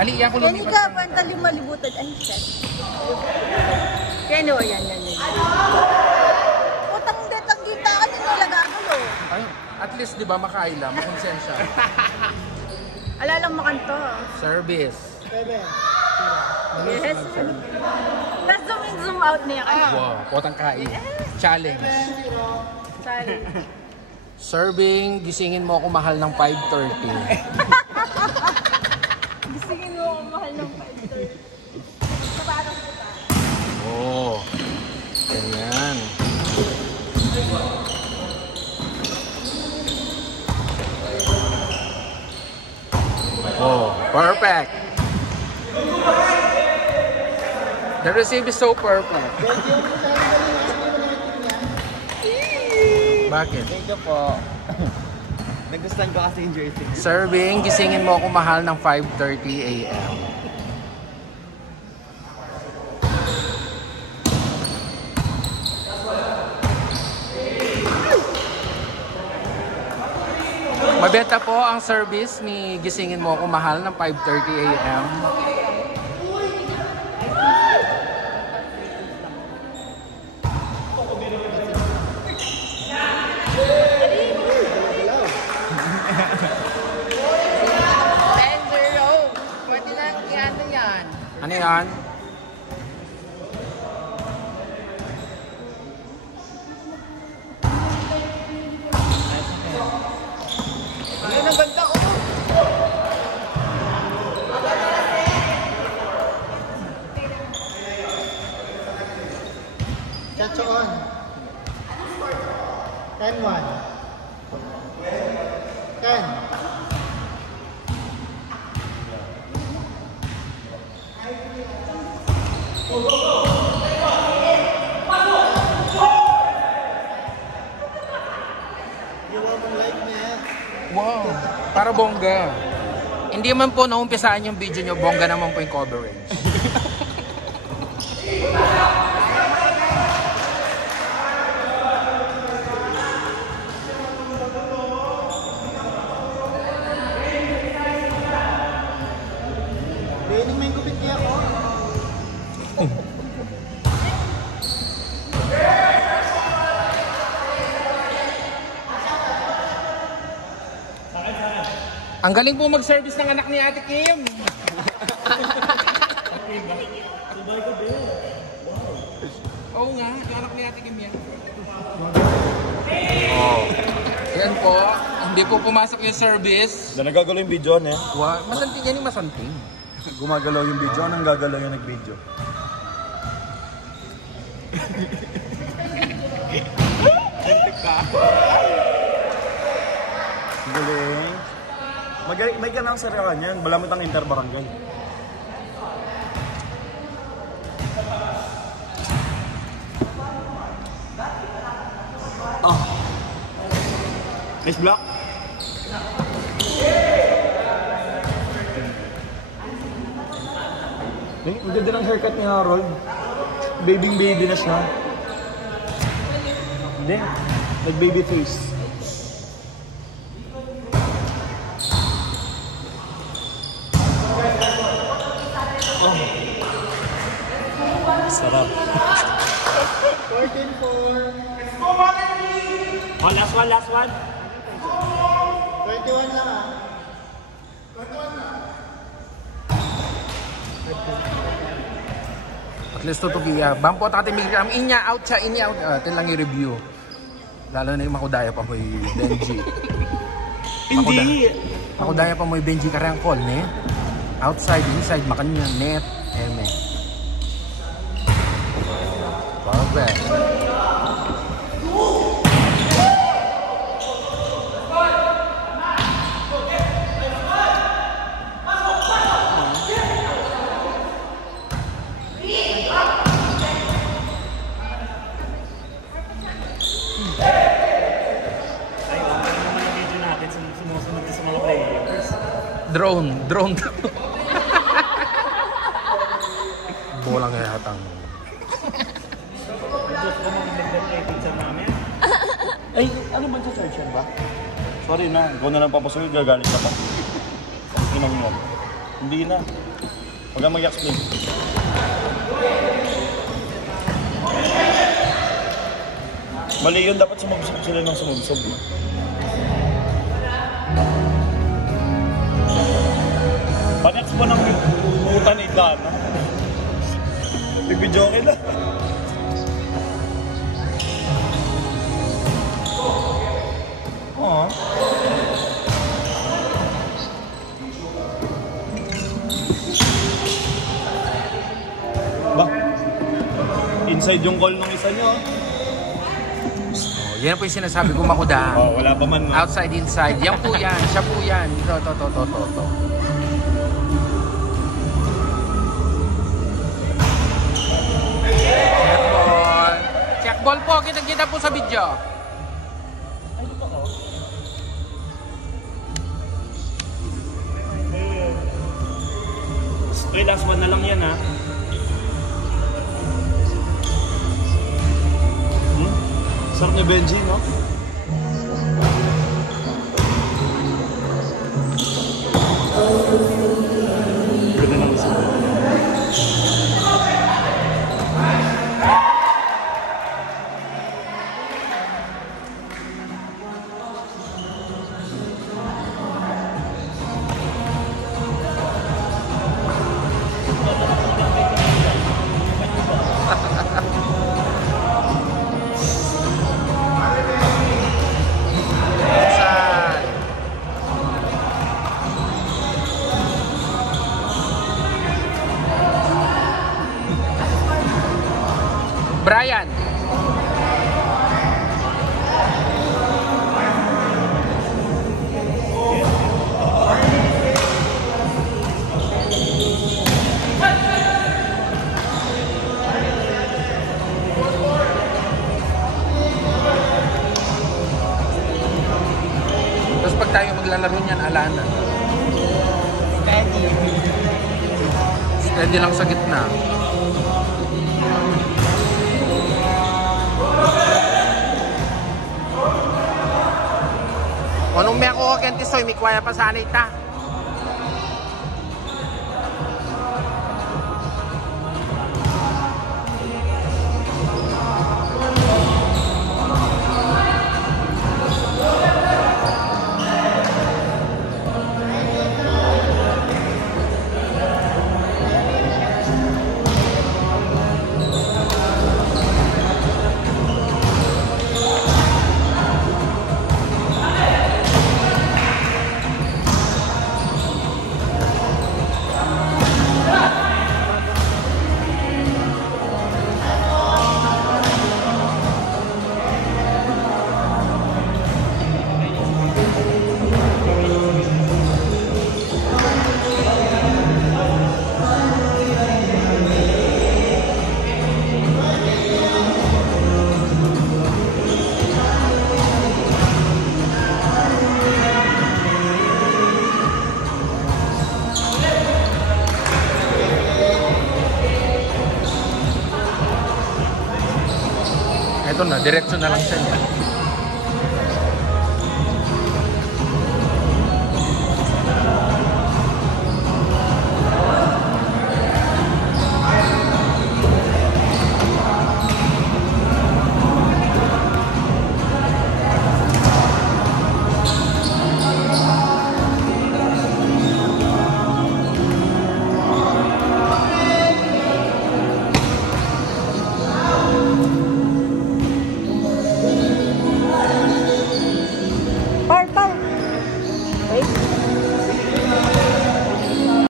Ali, iya ko Yan lumipat. ka, pantal yung malibutan. Ay, shit. Yan o, yan. Putang detang kita ka nila gagulo. Ay, at least, di ba, makaila, makonsensya. Alalang makanto. Service. Yes. Tapos zoom out niya ka. Wow, potang kain. Challenge. Sorry. Serving, gisingin mo ako mahal ng 5:30. Gisingin mo ako mahal ng 5:30. Kabarang kita. Oh. Ganyan. Oh, perfect. The receive is so perfect. Bakit? Thank you po. Nagustuhan ko kasi yung jersey. Serving, gisingin mo ako mahal ng 5:30 AM. Mabenta po ang service ni gisingin mo ako mahal ng 5:30 AM. Ano yan? Ayun ang ganda ko. Chacho on. 10-1. 10. Wow, para bongga. Hindi man po naumpisaan yung video nyo, bongga naman po yung coverage. Bening may kupit niya ako. Ang galing po mag-service ng anak ni Ate Kim. Oo nga, yung anak ni Ate Kim yan. Oh. Yan po, hindi po pumasok yung service. Na nagagalaw yung video, ne? Wow, masanting yan yung masanting. Gumagalaw yung video, nang gagalaw yung nag-video. Galing. May ganang sarakan yan. Balamot ang interbarangay. Oh. Nice block. Ang ganda ng haircut ni Harold. Baby na siya. Hindi. Nag-baby face. Oh. Sarap. 14-4. Oh, last one. 21 lang ah. At least tutugiya. Bampo at ating miligram. Inya out siya, inya out. Ito lang yung review. Lalo na yung makudaya pa mo yung Benji. Hindi. Makudaya pa mo yung Benji Karangkol, ne? Outside, inside, makanya, net, eme. Perfect. Drone. Bolang hatang. Ay, ano ba sa charge yan ba? Sorry na, ikaw na lang papasok, gagalit ka pa. Inang yan. Hindi na. Huwag kang mag-explain. Mali yun, dapat sumubsob sila ng sumubsob. Panex mo ng puta ni Dana. Bibidyo okay lang. Oo. Ba? Inside yung call nung isa nyo. Oh, yan po yung sinasabi ko makuda. Oh, wala pa man. No? Outside, inside. Yan po yan. Siya po yan. Ito. Check ball po. Kita-kita po sa video. Okay, last one na lang yan ha. Sarap ni Benji, no? Ganda ng isa. Brian. Tapos pag tayo maglalaro niyan, alana. Steady lang sa gitna. Anong may ako kenti soy, may kwaya pa sana ita. Ito na, diretso na lang siya niya.